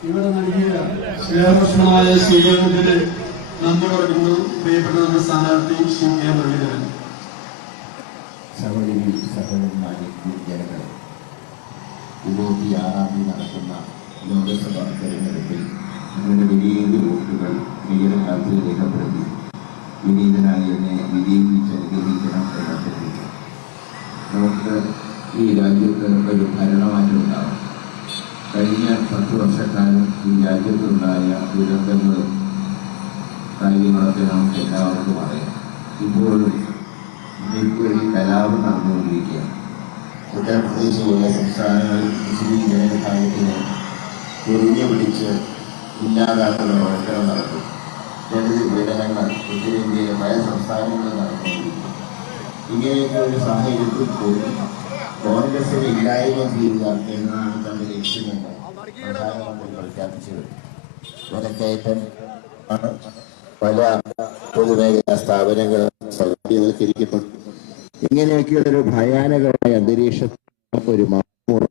ഇവിടെ നൽകിയ സ്നേഹപ്രശ്നമായ സ്വീകരണത്തിന് നമ്മോടൊരുങ്ങുന്നു പ്രിയപ്പെട്ട നമ്മുടെ സ്ഥാനാർത്ഥി ശ്രീ കെ മുരളീധരൻ. സഹോദരി സഹോദരന്മാരെ ഇരുപത്തി ആറാം തീയതി നടക്കുന്ന ലോക്സഭാ തെരഞ്ഞെടുപ്പിൽ നിങ്ങളുടെ വലിയ വോട്ടുകൾ വിജയകാലത്തിൽ രേഖപ്പെടുത്തി വിനീതനായി എന്നെ വിജയിപ്പിച്ച് അനുഗ്രഹിക്കണം എന്നഭ്യർത്ഥിച്ചു നമുക്ക് ഈ രാജ്യത്ത് ഒരു ഭരണമാറ്റം ഉണ്ടാകും കഴിഞ്ഞ പത്ത് വർഷക്കാലം ഈ രാജ്യത്തുണ്ടായ ദുരന്തങ്ങളും കാര്യങ്ങളൊക്കെ നമുക്ക് എല്ലാവർക്കും അറിയാം. ഇപ്പോഴും ഒരു കലാപം നടന്നുകൊണ്ടിരിക്കുകയാണ്. ഉത്തർപ്രദേശ് പോലുള്ള സംസ്ഥാനങ്ങളിൽ മുസ്ലിം ജനവിഭാഗത്തിനെ കുറിഞ്ഞു പിടിച്ച് ഇല്ലാതാക്കുന്ന പ്രവർത്തനം നടക്കും ജനതി പീഡനങ്ങൾ ഉത്തരേന്ത്യയിലെ പല സംസ്ഥാനങ്ങളിൽ നടക്കുന്നു ഇങ്ങനെയൊക്കെ സാഹചര്യത്തിൽ പോലും കോൺഗ്രസിനെ ഇല്ലായ്മ ചെയ്യുക എന്നതാണ് തന്റെ ലക്ഷ്യമെന്ന് പ്രധാനമന്ത്രി പ്രഖ്യാപിച്ചത്. വിലക്കയറ്റം ആണ് പല പൊതുമേഖലാ സ്ഥാപനങ്ങളും സൗകര്യവൽക്കരിക്കപ്പെട്ടു ഇങ്ങനെയൊക്കെയുള്ള ഒരു ഭയാനകമായ അന്തരീക്ഷത്തിൽ ഒരു മാമൂർ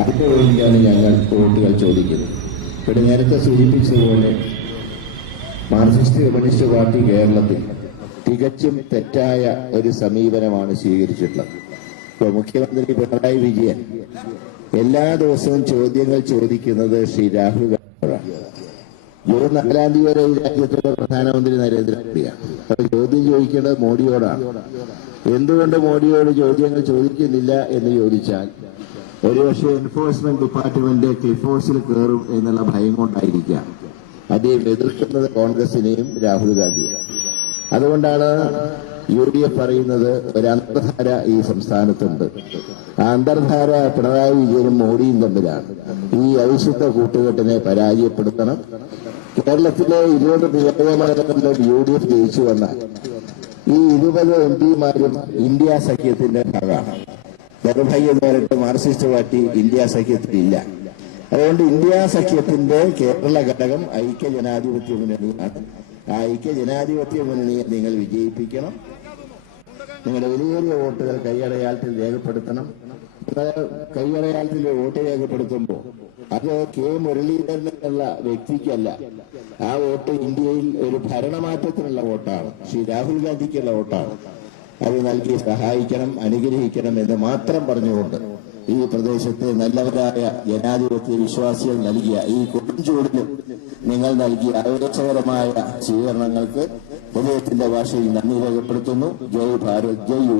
അതിനു വേണ്ടിയാണ് ഞങ്ങൾ വോട്ടുകൾ ചോദിക്കുന്നത് ഇവിടെ നേരത്തെ സൂചിപ്പിച്ചതുപോലെ മാർക്സിസ്റ്റ് കമ്മ്യൂണിസ്റ്റ് പാർട്ടി കേരളത്തിൽ തികച്ചും തെറ്റായ ഒരു സമീപനമാണ് സ്വീകരിച്ചിട്ടുള്ളത്. ഇപ്പോൾ മുഖ്യമന്ത്രി പിണറായി വിജയൻ എല്ലാ ദിവസവും ചോദ്യങ്ങൾ ചോദിക്കുന്നത് ശ്രീ രാഹുൽ ഗാന്ധിയോടാണ് ജൂൺ നാലാം തീയതി വരെ ഈ രാജ്യത്തിന്റെ പ്രധാനമന്ത്രി നരേന്ദ്രമോദിയാണ് അപ്പൊ ചോദ്യം ചോദിക്കേണ്ടത് മോഡിയോടാണ് എന്തുകൊണ്ട് മോഡിയോട് ചോദ്യങ്ങൾ ചോദിക്കുന്നില്ല എന്ന് ചോദിച്ചാൽ ഒരുപക്ഷെ എൻഫോഴ്സ്മെന്റ് ഡിപ്പാർട്ട്മെന്റ് ക്ലിഫോഴ്സിൽ കയറും എന്നുള്ള ഭയം കൊണ്ടായിരിക്കാം. അദ്ദേഹം എതിർക്കുന്നത് കോൺഗ്രസിനെയും രാഹുൽ ഗാന്ധിയാണ് അതുകൊണ്ടാണ് യു ഡി എഫ് പറയുന്നത് ഒരു അന്തർധാര ഈ സംസ്ഥാനത്തുണ്ട്. ആ അന്തർധാര പിണറായി വിജയനും മോഡിയും തമ്മിലാണ്. ഈ അവിശുദ്ധ കൂട്ടുകെട്ടിനെ പരാജയപ്പെടുത്തണം. കേരളത്തിലെ ഇരുപത് നിയമമണ്ഡലങ്ങളിലും യു ഡി എഫ് ജയിച്ചു വന്നാൽ ഈ ഇരുപത് എം പിമാരും ഇന്ത്യ സഖ്യത്തിന്റെ ഭാഗമാണ്. പറഞ്ഞിട്ട് മാർക്സിസ്റ്റ് പാർട്ടി ഇന്ത്യ സഖ്യത്തിലില്ല. അതുകൊണ്ട് ഇന്ത്യ സഖ്യത്തിന്റെ കേരള ഘടകം ഐക്യ ജനാധിപത്യ മുന്നണിയാണ്. ആ ഐക്യ ജനാധിപത്യ മുന്നണിയെ നിങ്ങൾ വിജയിപ്പിക്കണം. നിങ്ങളുടെ വലിയ വോട്ടുകൾ കൈയടയാളത്തിൽ രേഖപ്പെടുത്തണം. കൈയടയാളത്തിൽ വോട്ട് രേഖപ്പെടുത്തുമ്പോൾ അത് കെ മുരളീധരൻ എന്നുള്ള വ്യക്തിക്കല്ല. ആ വോട്ട് ഇന്ത്യയിൽ ഒരു ഭരണമാറ്റത്തിനുള്ള വോട്ടാണ്. ശ്രീ രാഹുൽ ഗാന്ധിക്കുള്ള വോട്ടാണ്. അത് നൽകി സഹായിക്കണം അനുഗ്രഹിക്കണം എന്ന് മാത്രം പറഞ്ഞുകൊണ്ട് ഈ പ്രദേശത്തെ നല്ലവരായ ജനാധിപത്യ വിശ്വാസികൾ നൽകിയ ഈ കൊടുംചൂടിലും നിങ്ങൾ നൽകിയ ആവേശകരമായ സ്വീകരണങ്ങൾക്ക് ഹൃദയത്തിന്റെ ഭാഷയിൽ നന്ദി രേഖപ്പെടുത്തുന്നു. ജയ് ഭാരത് ജയ് യു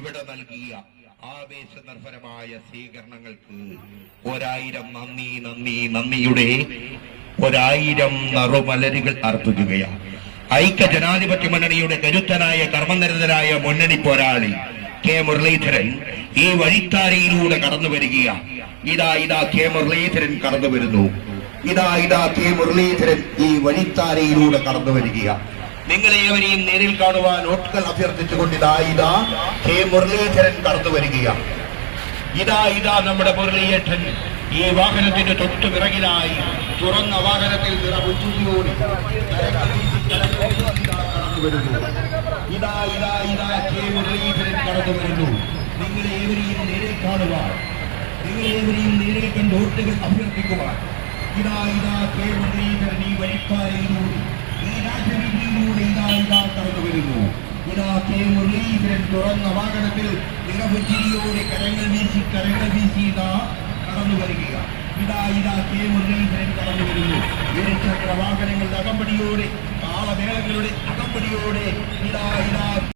ഇവിടെ നൽകിയ ആവേശനിർഭരമായ സ്വീകരണങ്ങൾക്ക് ഒരായിരം നന്ദി നന്ദി നന്ദിയുടെ ഒരായിരം നറുമലരുകൾ അർപ്പിക്കുകയാണ്. ഐക്യ ജനാധിപത്യ മുന്നണിയുടെ കരുത്തനായ കർമ്മനിരതരായ മുന്നണി പോരാളി കെ മുരളീധരൻ ഈ വഴിത്താരയിലൂടെ കടന്നു വരികയാണ്. ഇതാ ഇതാ കെ മുരളീധരൻ കടന്നു വരുന്നു. ഇതാ ഇതാ കെ മുരളീധരൻ ഈ വഴിത്താരയിലൂടെ കടന്നു വരിക നിങ്ങളേവരെയും നേരിൽ കാണുവാൻ ഒട്ടുകൾ അഭ്യർത്ഥിച്ചുകൊണ്ട് ഇതാ ഇതാ കെ മുരളീധരൻ കടന്നു വരികയാണ് ഇതാ ഇതാ നമ്മുടെ മുരളിയേട്ടൻ. ഈ വാഹനത്തിന്റെ തൊട്ടു പിറകിലായി തുറന്ന വാഹനത്തിൽ ഇതാ ഇതാ കെ മുരളീധരൻ അഭ്യർത്ഥിക്കുവാൻ. ഇതാ ഇതാ കെ മുരളീധരൻ ഈ വഴിക്കാരയിലൂടെ തുറന്ന വാഹനത്തിൽ നിറപുച്ചിരിയോടെ കരങ്ങൾ വീശി കരങ്ങൾ വീശി ഇതാ കടന്നു വരിക ഇതാ ഇതാ കെ മുരളീധരൻ കടന്നു വരുന്നു. ഇരുചക്ര വാഹനങ്ങളുടെ അകമ്പടിയോടെ താളമേളങ്ങളുടെ അകമ്പടിയോടെ ഇതാ ഇതാ